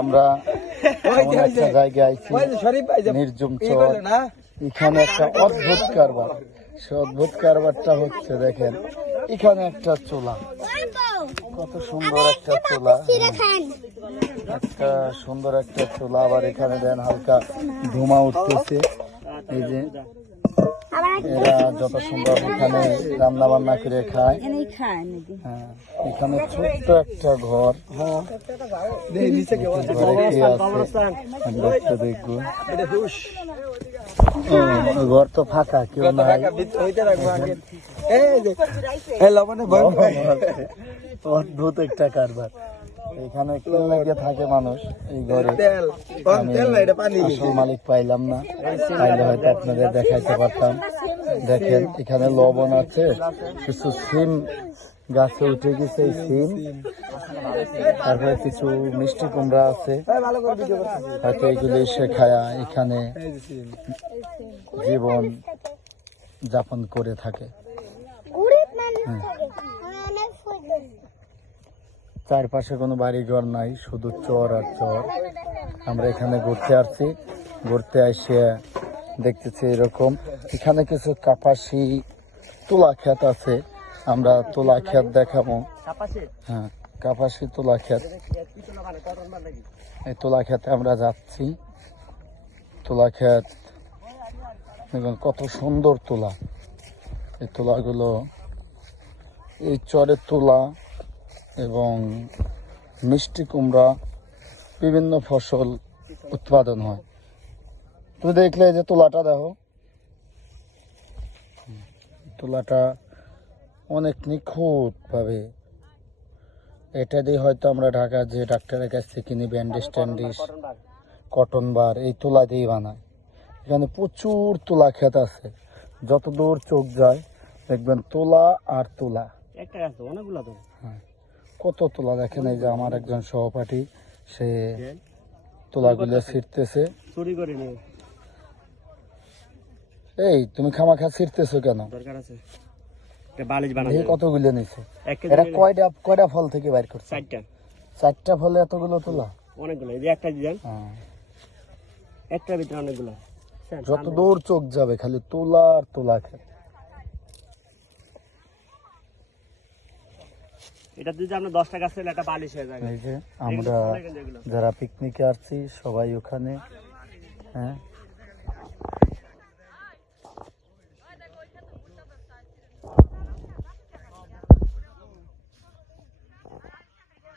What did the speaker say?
আমরা এমন একটা জায়গায় আইছি, নির্জুম চর। এখানে একটা অদ্ভুত কারবার। সে অদ্ভুত কারবারটা হচ্ছে, দেখেন এখানে একটা চুলা, কত সুন্দর একটা চুলা, একটা সুন্দর একটা চুলা। আবার এখানে দেন হালকা ধোঁয়া উঠতেছে। এই যে এরা যত সুন্দর এখানে রান্না বান্না করে খায়। হ্যাঁ, এখানে ছোট্ট একটা ঘর, দেখবো ঘর তো ফাঁকা, কেউ নাই। অদ্ভুত একটা কারবার। এখানে কেউ লাগে থাকে মানুষ এই ঘরে। আসল মালিক পাইলাম না, পাইলে হয়তো আপনাদের দেখাইতে পারতাম। দেখেন এখানে লবণ আছে, কিছু সিম গাছে উঠে গেছে, এই সিম। তারপরে কিছু মিষ্টি কুমড়া আছে, হয়তো এগুলি সে খায়া এখানে জীবন যাপন করে থাকে। চারপাশে কোনো বাড়ি ঘর নাই, শুধু চর আর চর। আমরা এখানে ঘুরতে আসছি, ঘুরতে এসে দেখতেছি এরকম এখানে কিছু কাপাসি তুলা ক্ষেত আছে। আমরা তুলা ক্ষেত দেখাবো। হ্যাঁ, কাপাসি তুলা ক্ষেত। এই তুলা ক্ষেতে আমরা যাচ্ছি। তুলা ক্ষেত দেখুন কত সুন্দর তুলা। এই তুলাগুলো এই চরের তুলা এবং মিষ্টি কুমড়া, বিভিন্ন ফসল উৎপাদন হয়। তুমি দেখলে যে তুলাটা দেখো, তুলাটা অনেক নিখুঁত ভাবে। এটা দিয়ে হয়তো আমরা ঢাকা যে ডাক্তারের কাছ থেকে কিনি ব্যান্ডেজ ট্যান্ডেজ, কটন বার, এই তুলা দিয়ে বানায়। এখানে প্রচুর তুলা ক্ষেত আছে, যত দূর চোখ যায় দেখবেন তুলা আর তুলা। হ্যাঁ, কত তুলা দেখেন। এই যে আমার একজন সহপাঠী, সে তুলাগুলো ছিঁড়তেছে। এই তুমি খামাখা ছিঁড়তেছো কেন? কতগুলো নিচ্ছে? এটা কয়টা ফল থেকে বাইর করছে? চারটা ফলে এতগুলো তুলা? অনেকগুলো। একটা ভিতরে অনেকগুলো। যত দূর চোখ যাবে খালি তুলা আর তুলা খেত। এটা যদি আমরা 10 টাকা সেল একটা বালিশ হয়ে যায়। এই যে আমরা যারা পিকনিকে আসছি সবাই ওখানে, হ্যাঁ,